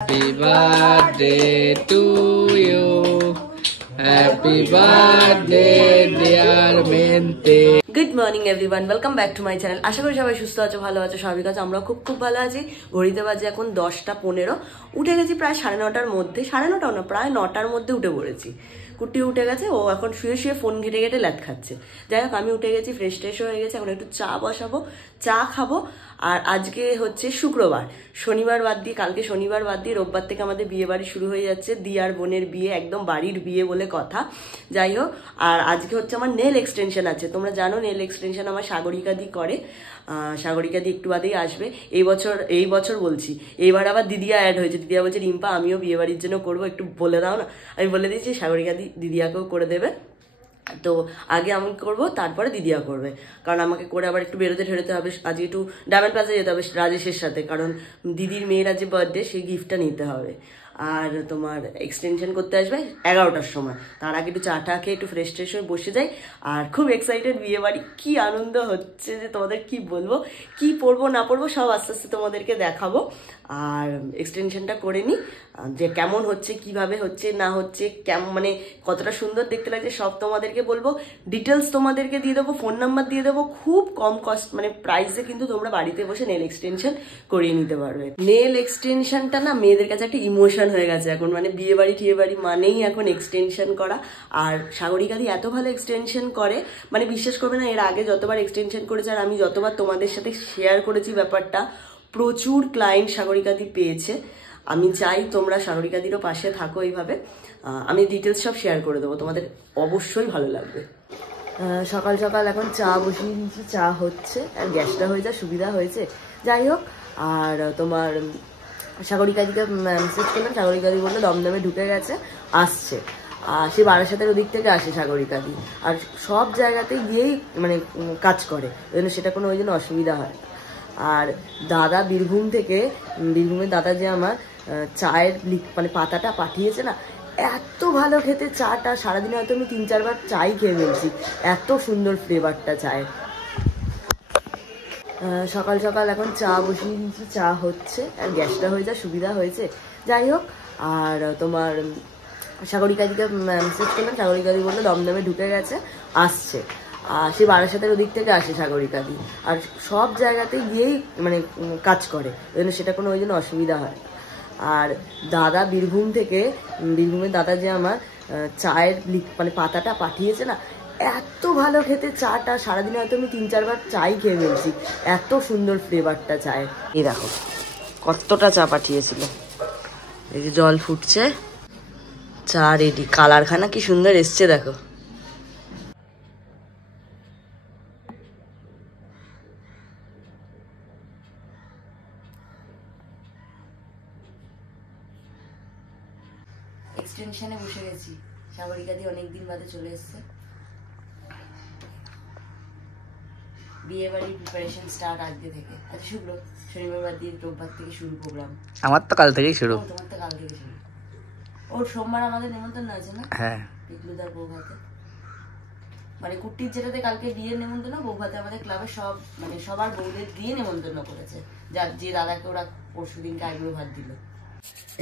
Happy birthday to you. Happy birthday dear Mente. Good morning everyone, welcome back to my channel. আশা করি সবাই সুস্থ আছো, ভালো আছো, স্বাভাবিক আছো। আমরা খুব ভালো আছি। ঘড়িতে বাজে এখন 10টা 15। উঠে গেছি প্রায় 9:30টার মধ্যে, 9:30টাও না, প্রায় 9টার মধ্যে উঠে পড়েছি। কুটি উঠে গেছে, ও এখন শুয়ে ফোন ঘেটে ল্যাদ খাচ্ছে। যাই হোক, আমি উঠে গেছি, ফ্রেশ হয়ে গেছে। এখন একটু চা বসাবো, চা খাবো। আর আজকে হচ্ছে শুক্রবার, শনিবার বাদ দিয়ে, কালকে শনিবার বাদ দিয়ে রোববার থেকে আমাদের বিয়ে বাড়ি শুরু হয়ে যাচ্ছে। দিয়ার বোনের বিয়ে, একদম বাড়ির বিয়ে বলে কথা। যাই হোক, আর আজকে হচ্ছে আমার নেল এক্সটেনশন আছে। তোমরা জানো নেল এক্সটেনশন আমার সাগরিকা দি করে। সাগরিকা দি একটু বাদেই আসবে। এই বছর বলছি, এইবার আবার দিদিয়া অ্যাড হয়েছে। দিদিয়া বলছে রিম্পা আমিও বিয়ে বাড়ির জন্য করবো, একটু বলে দাও না। আমি বলে দিয়েছি সাগরিকা দি দিদিয়াকেও করে দেবে। তো আগে আমি করবো, তারপরে দিদিয়া করবে, কারণ আমাকে করে আবার একটু বেরোতে ঠেরোতে হবে। আজকে একটু ডায়মন্ড প্লাজা যেতে হবে রাজেশের সাথে, কারণ দিদির মেয়ের আজ বার্থডে, সেই গিফটটা নিতে হবে। আর তোমার এক্সটেনশন করতে আসবে 11টার সময়। তার আগে একটু চা খেয়ে একটু ফ্রেশ হয়ে বসে যাই। আর খুব এক্সাইটেড, বিয়ে বাড়ি কি আনন্দ হচ্ছে যে তোমাদের কি বলবো। কি পরবো না পরবো সব আস্তে আস্তে তোমাদেরকে দেখাবো। আর এক্সটেনশনটা করে নিই, যে কেমন হচ্ছে, কিভাবে হচ্ছে না হচ্ছে, কেমন মানে কতটা সুন্দর দেখতে লাগছে সব তোমাদেরকে বলবো। ডিটেলস তোমাদেরকে দিয়ে দেবো, ফোন নাম্বার দিয়ে দেবো। খুব কম কস্ট মানে প্রাইসে কিন্তু তোমরা বাড়িতে বসে নেল এক্সটেনশন করিয়ে নিতে পারবে। নেল এক্সটেনশনটা না মেয়েদের কাছে একটা ইমোশন হয়ে গেছে এখন, মানে বিয়ে বাড়ি টিয়ে বাড়ি মানেই এখন এক্সটেনশন করা। আর সাগরিকা দি এত ভালো এক্সটেনশন করে, মানে বিশ্বাস করবে না, এর আগে যতবার এক্সটেনশন করেছে আর আমি যতবার তোমাদের সাথে শেয়ার করেছি ব্যাপারটা, প্রচুর ক্লায়েন্ট সাগরিকা দি পেয়েছে। আমি চাই তোমরা সাগরিকা দিরও পাশে থাকো এইভাবে। আমি ডিটেলস সব শেয়ার করে দেবো, তোমাদের অবশ্যই ভালো লাগবে। সকাল সকাল এখন চা বসিয়ে দিয়েছি, চা হচ্ছে। আর গ্যাসটা হয়ে যা সুবিধা হয়েছে। যাই হোক, আর তোমার সাগরিকা দিকে মেসেজ করলাম, সাগরিকা দি বললো দমদমে ঢুকে গেছে, আসছে। সে বারাসাতের ওদিক থেকে আসে সাগরিকা দি, আর সব জায়গাতে গিয়েই মানে কাজ করে, ওই জন্য সেটা কোনো ওই জন্য অসুবিধা হয় না। আর দাদা বীরভূমের দাদা যে আমার চায়ের মানে পাতাটা পাঠিয়েছে না, এত ভালো খেতে চাটা। সারাদিনে হয়তো আমি 3-4 বার চাই খেয়ে ফেলছি, এত সুন্দর ফ্লেভারটা চায়ের। সকাল সকাল এখন চা বসিয়ে দিয়েছি, চা হচ্ছে। আর গ্যাসটা হয়ে যা সুবিধা হয়েছে। যাই হোক, আর তোমার সাগরিকা দিকে মেসেজ করলাম, সাগরিকা দি বললো দমদমে ঢুকে গেছে, আসছে। সে বারাসাতের ওদিক থেকে আসে সাগরিকা দি, আর সব জায়গাতে গিয়েই মানে কাজ করে, ওই জন্য সেটা কোনো ওই জন্য অসুবিধা হয় না। আর দাদা বীরভূমের দাদা যে আমার চায়ের মানে পাতাটা পাঠিয়েছে না, এত ভালো খেতে চাটা। সারাদিনে হয়তো আমি 3-4 বার চাই খেয়ে ফেলছি, এত সুন্দর ফ্লেভারটা চায়ের। এই দেখো কতটা চা পাঠিয়েছিল। এই যে জল ফুটছে, চা রেডি। কালারখানা কি সুন্দর এসছে দেখো। এক্সটেনশনে বসে গেছি, সাগরিকা দি অনেকদিন বাদে চলে এসছে। বিয়ে বাড়ির প্রিপারেশন স্টার্ট আজকে থেকে। আজ শনিবার বাদ দিয়ে রোববার থেকে শুরু প্রোগ্রাম। আমার তো কাল থেকেই শুরু। তোমার তো কাল থেকে শুরু। ওর সোমবার আমাদের নেমন্তন্ন আছে না? হ্যাঁ, পিকলুদার বৌভাতে, মানে কুটির যেটাতে কালকে বিয়ের নেমন্তন্ন, বৌভাতে আমাদের ক্লাবে সব মানে সবার বউদের দিয়ে নেমন্তন্ন করেছে। যার যে দাদাকে ওরা পরশু দিনকে আইব্রো ভাত দিল।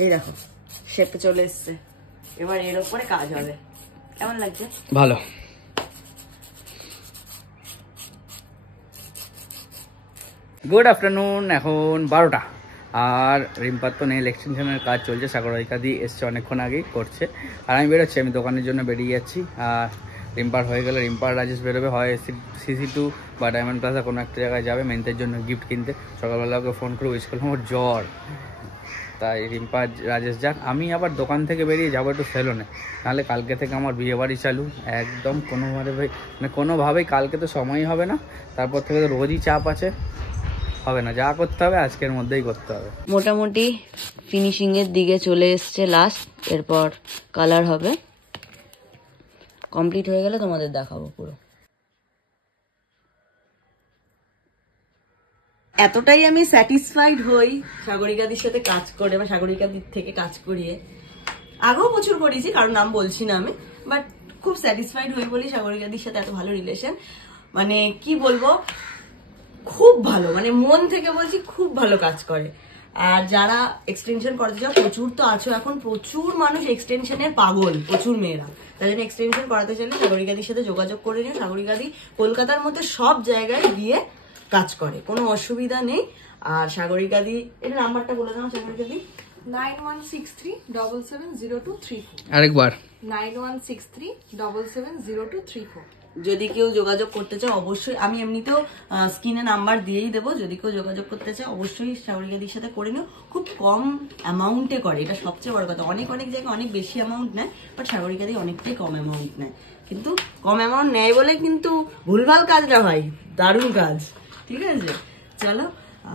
এই দেখো শেপে চলে এসছে, এবার এর উপরে কাজ হবে। কেমন লাগছে? ভালো। গুড আফটারনুন, এখন 12টা। আর রিম্পার তো নেল এক্সটেনশনের কাজ চলছে, সাগরিকা দি এসছে অনেকক্ষণ আগেই করছে। আর আমি বেরোচ্ছি, আমি দোকানের জন্য বেরিয়ে যাচ্ছি। আর রিম্পার হয়ে গেলে রিম্পার রাজেশ বেরোবে, হয় CC2 বা ডায়মন্ড প্লাজা কোনো একটা জায়গায় যাবে মেন্টের জন্য গিফট কিনতে। সকালবেলা ওকে ফোন করে উইশ করলাম, ওর জ্বর, তাই রিম্পা রাজেশ যাক। আমি আবার দোকান থেকে বেরিয়ে যাবো একটু সেলুনে, নাহলে কালকে থেকে আমার বিয়ে বাড়ি চালু। একদম কোনোভাবেই কালকে তো সময়ই হবে না, তারপর থেকে তো রোজই চাপ আছে, হবে না। যা করতে হবে আজকের মধ্যেই করতে হবে। মোটামুটি ফিনিশিং এর দিকে চলে এসছে লাস্ট, এরপর কালার হবে। কমপ্লিট হয়ে গেলে তোমাদের দেখাবো পুরো। এতটাই আমি স্যাটিসফাইড হই সাগরিকা দির সাথে কাজ করে বা সাগরিকা দির থেকে কাজ করিয়ে। আগেও প্রচুর করেছি, কারণ নাম বলছি না আমি, বাট খুব স্যাটিসফাইড হই বলি সাগরিকা দির সাথে এত ভালো রিলেশন। মানে কি বলবো, খুব ভালো, মানে মন থেকে বলছি, খুব ভালো কাজ করে। আর যারা এক্সটেনশন করাতে চাও, প্রচুর তো আছো এখন, প্রচুর মানুষ এক্সটেনশনের পাগল, প্রচুর মেয়েরা। তাই জন্য এক্সটেনশন করাতে চাইলে সাগরিকাদির সাথে যোগাযোগ করে নিও। সাগরিকাদি কলকাতার মধ্যে সব জায়গায় গিয়ে কাজ করে, কোনো অসুবিধা নেই। আর সাগরিকাদি, এটা নাম্বারটা বলে দাও সাগরিকাদি। 9163770234। আরেকবার 9163770234। যদি কেউ যোগাযোগ করতে চায় অবশ্যই, আমি এমনিতেও স্ক্রিনে নাম্বার দিয়েই দেবো, যদি কেউ যোগাযোগ করতে চায় অবশ্যই সাগরিকাদির সাথে করে নিও। খুব কম অ্যামাউন্টে করে, এটা সবচেয়ে বড় কথা। অনেক জায়গায় অনেক বেশি অ্যামাউন্ট নেয়, বাট সাগরিকাদি অনেকটাই কম অ্যামাউন্ট নেয়। কিন্তু কম অ্যামাউন্ট নেয় বলে কিন্তু ভুলভাল কাজটা হয়, দারুণ কাজ। ঠিক আছে, চলো।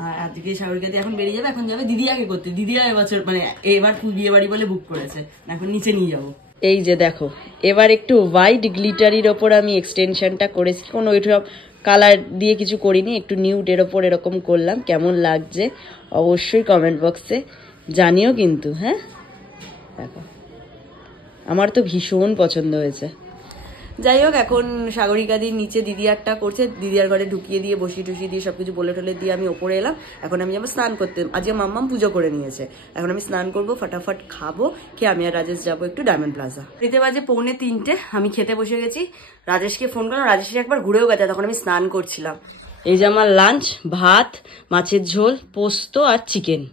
আর আজকে সাগরিকাদি এখন বেরিয়ে যাবে, এখন যাবে দিদিয়াকে করতে। দিদিয়া এবছর মানে এবার বিয়ে বাড়ি বলে বুক করেছে, এখন নিচে নিয়ে যাবো। এই যে দেখো, এবার একটু হোয়াইট গ্লিটারির ওপর আমি এক্সটেনশনটা করেছি, কোনো ওইসব কালার দিয়ে কিছু করিনি, একটু নিউডের ওপর এরকম করলাম। কেমন লাগছে অবশ্যই কমেন্ট বক্সে জানিও কিন্তু। হ্যাঁ দেখো, আমার তো ভীষণ পছন্দ হয়েছে। যাই হোক, এখন সাগরিকাদির নিচে দিদিয়ারটা করছে, দিদিয়ার ঘরে ঢুকিয়ে দিয়ে বসিয়ে টুসিয়ে দিয়ে সবকিছু বলে টলে দিয়ে আমি ওপরে এলাম। এখন আমি যাবো স্নান করতে। আজকে মাম্মাম পুজো করে নিয়েছে, এখন আমি স্নান করবো, ফটাফট খাবো, খেয়ে আমি আর রাজেশ যাবো একটু ডায়মন্ড প্লাজা। দিতে বাজে 2:45, আমি খেতে বসে গেছি। রাজেশকে ফোন করলাম, রাজেশ একবার ঘুরেও গেছে, তখন আমি স্নান করছিলাম। এই যে আমার লাঞ্চ, ভাত, মাছের ঝোল, পোস্ত আর চিকেন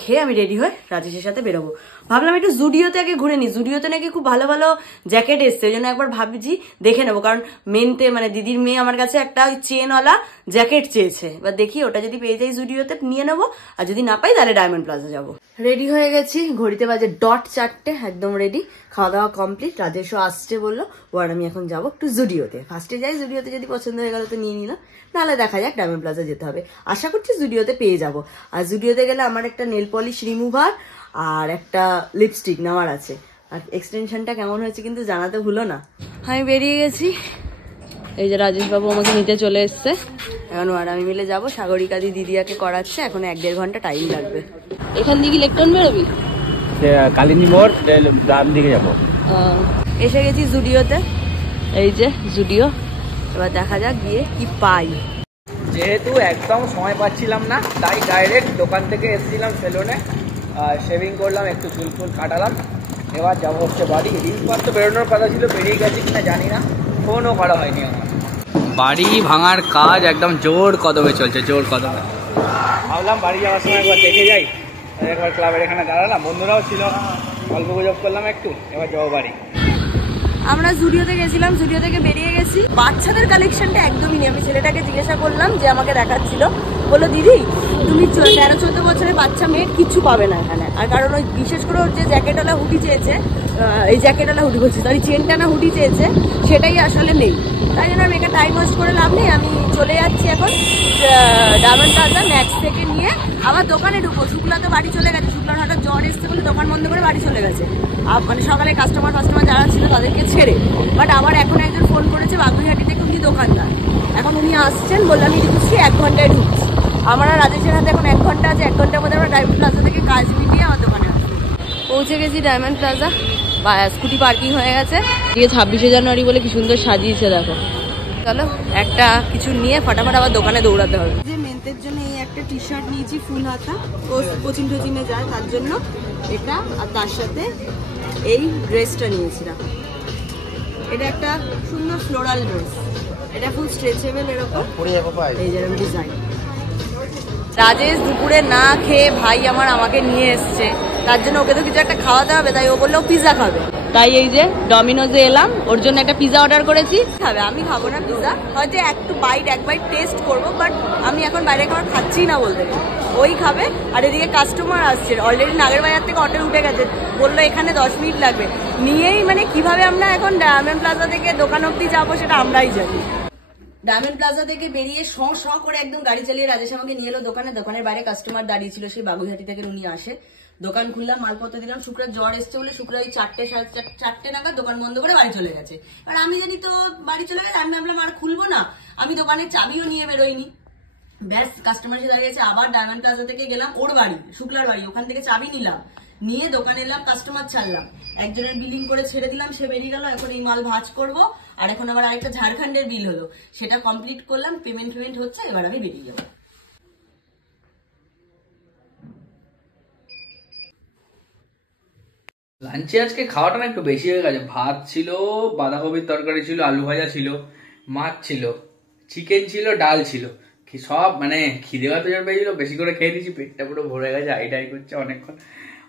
খেয়ে আমি রেডি হয়ে রাজেশের সাথে বেরোবো। ভাবলাম একটু জুডিওতে আগে ঘুরে নি, জুডিওতে নাকি খুব ভালো ভালো জ্যাকেট এসছে, ওই জন্য একবার ভাবছি দেখে নেবো। কারণ মেনতে মানে দিদির মেয়ে আমার কাছে একটা ওই চেনওয়ালা জ্যাকেট চেয়েছে, এবার দেখি ওটা যদি পেয়ে যাই জুডিওতে নিয়ে নেবো, আর যদি না পাই তাহলে ডায়মন্ড প্লাজা যাবো। রেডি হয়ে গেছি, ঘড়িতে বাজে ডট 4টে, একদম রেডি, খাওয়া দাওয়া কমপ্লিট। রাজেশও আসছে বললো, ও আর আমি এখন যাবো একটু জুডিওতে। ফার্স্টে যাই জুডিওতে, যদি পছন্দ হয়ে গেল তো নিয়ে নিলাম, নাহলে দেখা যাক ডায়মন্ড প্লাজা যেতে হবে। আশা করছি জুডিওতে পেয়ে যাবো। আর জুডিওতে গেলে আমার একটা নেল পলিশ রিমুভার আর একটা লিপস্টিক নেওয়ার আছে। আর এক্সটেনশনটা কেমন হয়েছে কিন্তু জানাতে ভুলো না। আমি বেরিয়ে গেছি, এই যে রাজেশ বাবু আমাকে নিতে চলে এসছে। এখন আর আমি মিলে যাবো, সাগরিকাদি দিদিয়াকে করাচ্ছে, এখন 1-1.5 ঘন্টা টাইম লাগবে। এখান থেকে ইলেকট্রন বেরোবি? কালিনী মোড় ডান দিকে যাবো। এসে গেছি জুডিওতে, এই যে জুডিও, এবার দেখা যাক গিয়ে কি পাই। যেহেতু একদম সময় পাচ্ছিলাম না, তাই ডাইরেক্ট দোকান থেকে এসেছিলাম সেলুনে, শেভিং করলাম, একটু চুল ফুল কাটালাম। এবার যাবো হচ্ছে বাড়ি। রিলপার তো বেরোনোর কথা ছিল, বেরিয়ে গেছি কিনা জানি না, ফোনও করা হয়নি আমার। বাড়ি ভাঙার কাজ একদম জোর কদমে চলছে, জোর কদমে। ভাবলাম বাড়ি যাওয়ার সময় একবার দেখে যাই, একবার ক্লাবের এখানে দাঁড়ালাম, বন্ধুরাও ছিল, গল্প গুজব করলাম একটু, এবার যাবো বাড়ি। আমরা জুডিওতে গেছিলাম, জুডিও থেকে বেরিয়ে গেছি। বাচ্চাদের কালেকশনটা একদমই নেই। আমি ছেলেটাকে জিজ্ঞাসা করলাম যে আমাকে দেখাচ্ছিল, বললো দিদি তুমি 13-14 বছরের বাচ্চা মেয়ের কিচ্ছু পাবে না এখানে। আর কারণ ওই বিশেষ করে ওর যে জ্যাকেটওয়ালা হুডি চেয়েছে, এই জ্যাকেটওয়ালা হুডি বলছি, সরি চেনটানা হুডি চেয়েছে, সেটাই আসলে নেই। তাই জন্য আমি একটা টাইম ওয়েস্ট করে লাভ নেই, আমি চলে যাচ্ছি এখন ডায়মন্ড প্লাজা ম্যাক্স থেকে নিয়ে আবার দোকানে ঢুকবো। শুক্লা তো বাড়ি চলে গেছে, শুক্লার হঠাৎ জ্বর এসছে বলে দোকান বন্ধ করে বাড়ি চলে গেছে, মানে সকালে কাস্টমার যারা ছিল তাদেরকে ছেড়ে। বাট আবার এখন একজন ফোন করেছে বাগুইহাটি থেকে, উনি দোকানদার, এখন উনি আসছেন, বললাম আমি ঢুকছি 1 ঘন্টায় ঢুকছি। আমার আর রাজেশের হাতে এখন 1 ঘন্টা আছে, 1 ঘন্টার মধ্যে আমরা ডায়মন্ড প্লাজা থেকে কাজ মিটিয়ে আমার দোকানে আসবো। পৌঁছে গেছি ডায়মন্ড প্লাজা, স্কুটি পার্কিং হয়ে গেছে। দিয়ে 26শে জানুয়ারি বলে কি সুন্দর সাজিয়েছে দেখো। চলো একটা কিছু নিয়ে ফটাফট আবার দোকানে দৌড়াতে হবে। যে মেনদের জন্য এই একটা টি শার্ট নিয়েছি ফুল হাতা, কোচিং টোচিংয়ে যায় তার জন্য এটা, আর তার সাথে এই ড্রেসটা নিয়েছিলাম। এটা একটা সুন্দর ফ্লোরাল ড্রেস, এটা ফুল স্ট্রেচেবল এরকম, এই যেরকম ডিজাইন। রাজেশ দুপুরে না খেয়ে ভাই আমার আমাকে নিয়ে এসছে, তার জন্য ওকে তো কিছু একটা খাওয়াতে হবে, তাই ও বললো পিজা খাবে। তাই এই যে ডমিনোজে এলাম, ওর জন্য একটা পিজা অর্ডার করেছি। খাবে, আমি খাবো না পিজা, হয়তো এক বাইট টেস্ট করবো, বাট আমি এখন বাইরে খাবার খাচ্ছি না বলতে গেলে। ওই খাবে, আর এদিকে কাস্টমার আসছে, অলরেডি নাগের বাজার থেকে অটো উঠে গেছে, বললো এখানে 10 মিনিট লাগবে। নিয়েই মানে কিভাবে আমরা এখন ডায়মন্ড প্লাজা থেকে দোকান অব্দি যাবো সেটা আমরাই জানি। ডায়মন্ড প্লাজা থেকে বেরিয়ে শ করে একদম গাড়ি চালিয়ে রাজেশ আমাকে নিয়ে এলো দোকানে। দোকানের বাইরে কাস্টমার দাঁড়িয়ে ছিল, সেই বাগুইহাটি থেকে উনি আসে। দোকান খুললাম, মালপত্র দিলাম। শুক্রার জ্বর এসছে বলে শুক্রা ওই 4টে নাগাদ দোকান বন্ধ করে বাড়ি চলে গেছে। আর আমি জানি তো বাড়ি চলে গেছে, আমি ভাবলাম আর খুলবো না, আমি দোকানের চাবিও নিয়ে বেরোইনি। ব্যাস কাস্টমার এসে দাঁড়িয়েছে। আবার ডায়মন্ড প্লাজা থেকে গেলাম ওর বাড়ি, শুক্লার বাড়ি, ওখান থেকে চাবি নিলাম, নিয়ে দোকানে এলাম, কাস্টমার ছাড়লাম, একজনের বিলিং করে ছেড়ে দিলাম, সে বেরিয়ে গেল। এখন এই মাল ভাঁজ করবো, আর এখন আবার আরেকটা ঝাড়খণ্ডের বিল হলো, সেটা কমপ্লিট করলাম, পেমেন্ট হচ্ছে, এবার আমি বেরিয়ে যাবো। লাঞ্চে আজকে খাওয়াটা না একটু বেশি হয়ে গেছে। ভাত ছিল, বাঁধাকপির তরকারি ছিল, আলু ভাজা ছিল, মাছ ছিল, চিকেন ছিল, ডাল ছিল, সব মানে খিদে ভাত পেয়েছিল, বেশি করে খেয়ে দিয়েছি, পেটটা পুরো ভরে গেছে, আইডাই করছে।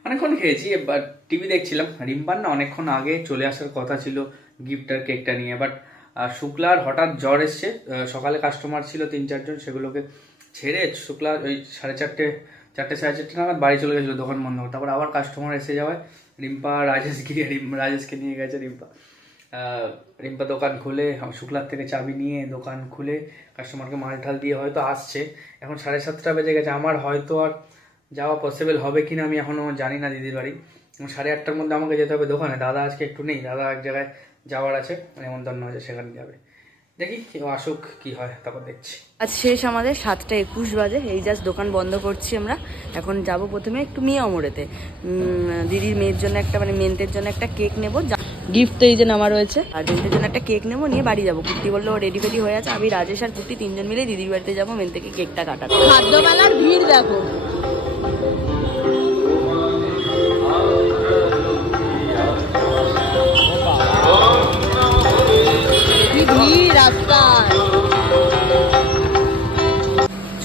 অনেকক্ষণ খেয়েছি। এবার টিভি দেখছিলাম। রিম্পার না অনেকক্ষণ আগে চলে আসার কথা ছিল গিফট আর কেকটা নিয়ে, বাট শুক্লার হঠাৎ জ্বর এসছে। সকালে কাস্টমার ছিল 3-4 জন, সেগুলোকে ছেড়ে শুক্লা ওই 4:30 4:30 নাগাদ বাড়ি চলে গেছিলো দোকান বন্ধ করে। তারপর আবার কাস্টমার এসে যাওয়ায় রিম্পা রাজেশকে নিয়ে গেছে। রিম্পা দোকান খুলে, শুক্লার থেকে চাবি নিয়ে দোকান খুলে কাস্টমারকে মাল ঠাল দিয়ে হয়তো আসছে। এখন 7:30 বেজে গেছে। আমার হয়তো আর যাওয়া পসিবল হবে কিনা আমি এখনো জানি না দিদির বাড়ি। 8:30টার মধ্যে আমাকে যেতে হবে দোকানে। দাদা আজকে একটু নেই, দাদা এক জায়গায় যাওয়ার আছে, নেমন্তন্ন আছে, সেখানে যাবে। দেখি কেউ আসুক, কি হয় তারপর দেখছি। আজ শেষ আমাদের 7:21 বাজে। এই জাস্ট দোকান বন্ধ করছি আমরা। এখন যাব প্রথমে একটু মিয়া অমরেতে, দিদির মেয়ের জন্য একটা মানে মেন্টের জন্য একটা কেক নেবো। গিফট তো এই যে নামা রয়েছে, আর মেন্টের জন্য একটা কেক নেবো, নিয়ে বাড়ি যাবো। কুর্তি বললো রেডি ফেডি হয়ে আছে। আমি রাজেশ আর কুর্তি 3 জন মিলে দিদির বাড়িতে যাবো মেন থেকে কেকটা কাটাতে। খাদ্যবেলার ভিড় দেখো,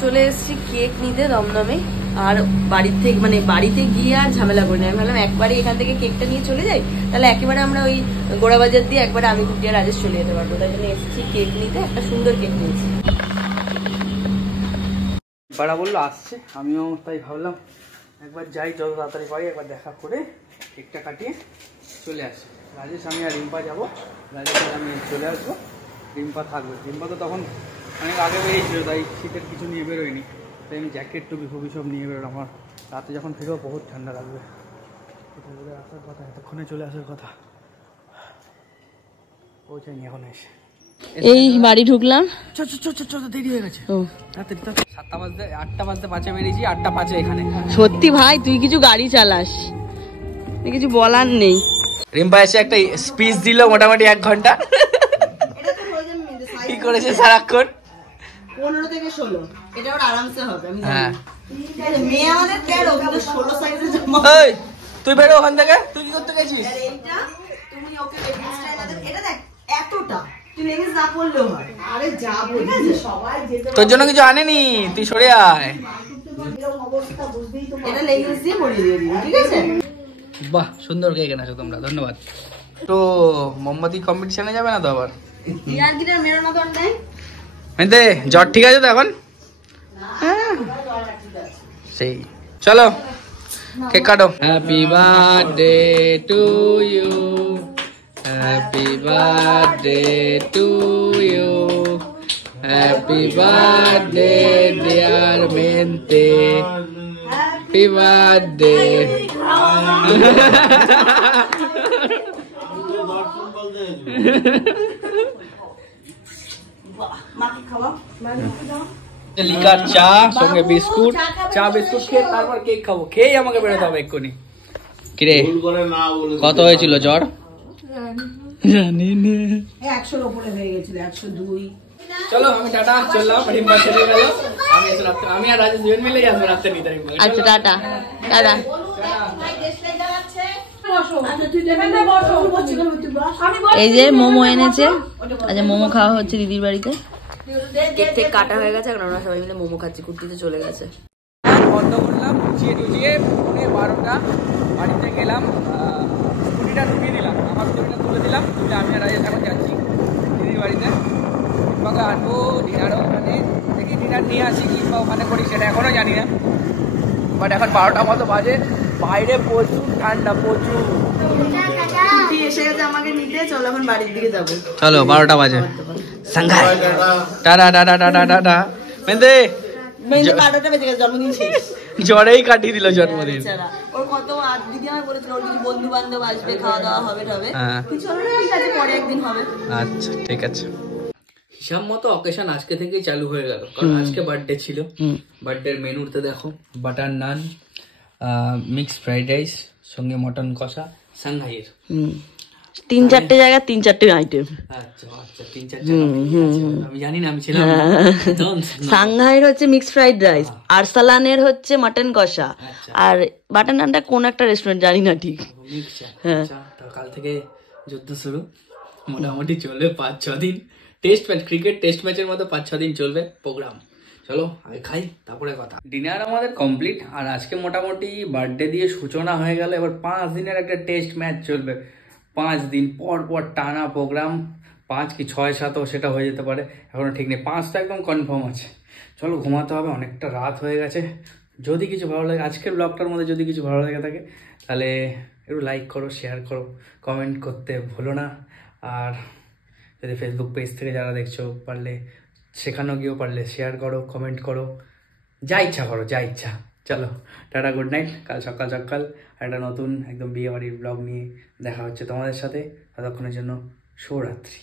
চলে এসেছি কেক নিতে দমদমে। আর বাড়ির থেকে মানে বাড়িতে গিয়ে আর ঝামেলা করি না। আমি ভাবলাম একবারে এখান থেকে কেকটা নিয়ে চলে যাই, তাহলে একেবারে আমরা ওই গোড়াবাজার দিয়ে একবারে আমি কুটিয়া রাজেশ চলে যেতে পারবো। তাই জন্য এসেছি কেক নিতে। একটা সুন্দর কেক নিয়েছি। পাড়া বললো আসছে, আমিও তাই ভাবলাম একবার যাই, যত তাড়াতাড়ি পারি একবার দেখা করে কেকটা কাটিয়ে চলে আসি। রাজেশ, আমি আর রিম্পা যাবো। রাজেশ আর আমি চলে আসবো, রিম্পা থাকবে। রিম্পা তো তখন অনেক আগে বেরিয়েছিল, তাই শীতের কিছু নিয়ে বেরোয়নি। তাই আমি জ্যাকেট টুপি ফুপি সব নিয়ে বেরোলাম। আমার রাতে যখন ফিরবো বহুত ঠান্ডা লাগবে। আসার কথা, এতক্ষণে চলে আসার কথা, পৌঁছায়নি এখন এসে। এই বাড়ি ঢুকলাম, দেরি হয়ে গেছে। 7টা বাজতে 8টা বাজতে 5 বেরিয়েছি, 8টা 5 এখানে। সত্যি ভাই তুই কিছু গাড়ি চালাস, কিছু বলার নেই। রিম্পা এসে একটা স্পিচ দিল মোটামুটি 1 ঘন্টা। কি করেছে সারাক্ষণ? 15 থেকে 16 এটা ওর আরামসে হবে। আমি হ্যাঁ, মেয়ে আমাদের 13 কিন্তু 16 সাইজে জামা। এই তুই বেরো ওখান থেকে। তুই কি করতে গেছিস? আর এইটা তুমি ওকে লেগিংস স্টাইল আছে, এটা দেখ এতটা তুই লেগিংস না পরলেও হয়। আরে যা বলি সবাই যেতে, তোর জন্য কিছু আনেনি, তুই সরে আয়। এটা লেগিংস দিয়ে পরিয়ে দিয়ে দিবি, ঠিক আছে? বাহ, সুন্দর কেক এনেছো তোমরা, ধন্যবাদ। তো মোমবাতি কম্পিটিশনে যাবে না তো আবার? ইয়ার গিটার মেরো না তোর নাই এতে জ্বর ঠিক আছে তো এখন? সেই চলো কেক কাটো। Happy birthday to you, happy birthday to you, happy birthday dear Mente, happy birthday. Liquor চা সঙ্গে বিস্কুট, চা বিস্কুট খেয়ে তারপর কেক খাবো। খেয়েই আমাকে বেরোতে হবে এক্ষুনি। কিরে কত হয়েছিল জ্বর? জানি না, 100 এর উপরে হয়ে গেছিল, 102। চলো আমি টাটা চললাম। রিম্পা চলে গেল, আমি আর রাজেশ দুজন মিলে আসবো রাত্রে নিতে। আচ্ছা টাটা টাটা। এই যে মোমো এনেছে, আচ্ছা মোমো খাওয়া হচ্ছে দিদির বাড়িতে। কেক টেক কাটা হয়ে গেছে, এখন আমরা সবাই মিলে মোমো খাচ্ছি। কুর্তিতে চলে গেছে। বন্ধ করলাম, গুছিয়ে টুছিয়ে 12টা বাড়িতে গেলাম। স্কুটিটা ঢুকিয়ে দিলাম, আমার স্কুটিটা তুলে দিলাম, তুলে আমি আর রাজেশ এখন যাচ্ছি দিদির বাড়িতে। রিম্পাকে আনবো, ডিনারও ওখানে দেখি ডিনার নিয়ে আসি কিংবা ওখানে করি সেটা এখনও জানি না। বাট এখন 12টা মতো বাজে, বাইরে প্রচুর ঠান্ডা, প্রচুর। এসে গেছে আমাকে নিতে, চলো এখন বাড়ির দিকে যাবো। চলো 12টা বাজে। সাংঘাই tata tata tata tata. Mente জন্মদিন শেষ, জ্বরেই কাটিয়ে দিল জন্মদিন। ওর কত দিদি আমার বলেছিল ওর কিছু বন্ধু বান্ধব আসবে, খাওয়া দাওয়া হবে হবে। হ্যাঁ চলো ঠিক আছে, পরে একদিন হবে। আচ্ছা ঠিক আছে। হিসাব মতো অকেশন আজকে থেকেই চালু হয়ে গেল, কারণ আজকে বার্থডে ছিল। বার্থডের মেনুতে দেখো বাটার নান, মিক্সড ফ্রাইড রাইস সঙ্গে মটন কষা, সাংহাইয়ের 3-4টে জায়গা 3-4টে আইটেম। আচ্ছা আচ্ছা 3-4 আমি জানি না, আমি ছিলাম সাংহাইয়ের হচ্ছে মিক্সড ফ্রাইড রাইস, আরসালানের হচ্ছে মাটন কষা, আর বাটার নানটা কোন একটা রেস্টুরেন্ট জানি না ঠিক। আচ্ছা তো কাল থেকে যুদ্ধ শুরু, মোটামুটি চলবে 5-6 দিন। টেস্ট ম্যাচ, ক্রিকেট টেস্ট ম্যাচের মতো 5-6 দিন চলবে প্রোগ্রাম। চলো আগে খাই তারপরে কথা। ডিনার আমাদের কমপ্লিট, আর আজকে মোটামুটি বার্থডে দিয়ে সূচনা হয়ে গেল। এবার 5 দিনের একটা টেস্ট ম্যাচ চলবে, 5 দিন পর পর টানা প্রোগ্রাম। 5 কি 6-7ও সেটা হয়ে যেতে পারে, এখনো ঠিক নেই। 5টা একদম কনফার্ম আছে। চলো ঘুমাতে হবে, অনেকটা রাত হয়ে গেছে। যদি কিছু ভালো লাগে আজকের ব্লগটার মধ্যে, যদি কিছু ভালো লেগে থাকে তাহলে একটু লাইক করো, শেয়ার করো, কমেন্ট করতে ভুলো না। আর যদি ফেসবুক পেজ থেকে যারা দেখছো, পারলে সেখানেও গিয়েও পারলে শেয়ার করো, কমেন্ট করো, যা ইচ্ছা করো, যা ইচ্ছা। চলো টাটা, গুড নাইট। কাল সকাল একটা নতুন একদম বিয়ে বাড়ির ব্লগ নিয়ে দেখা হচ্ছে তোমাদের সাথে। ততক্ষণের জন্য শুভরাত্রি।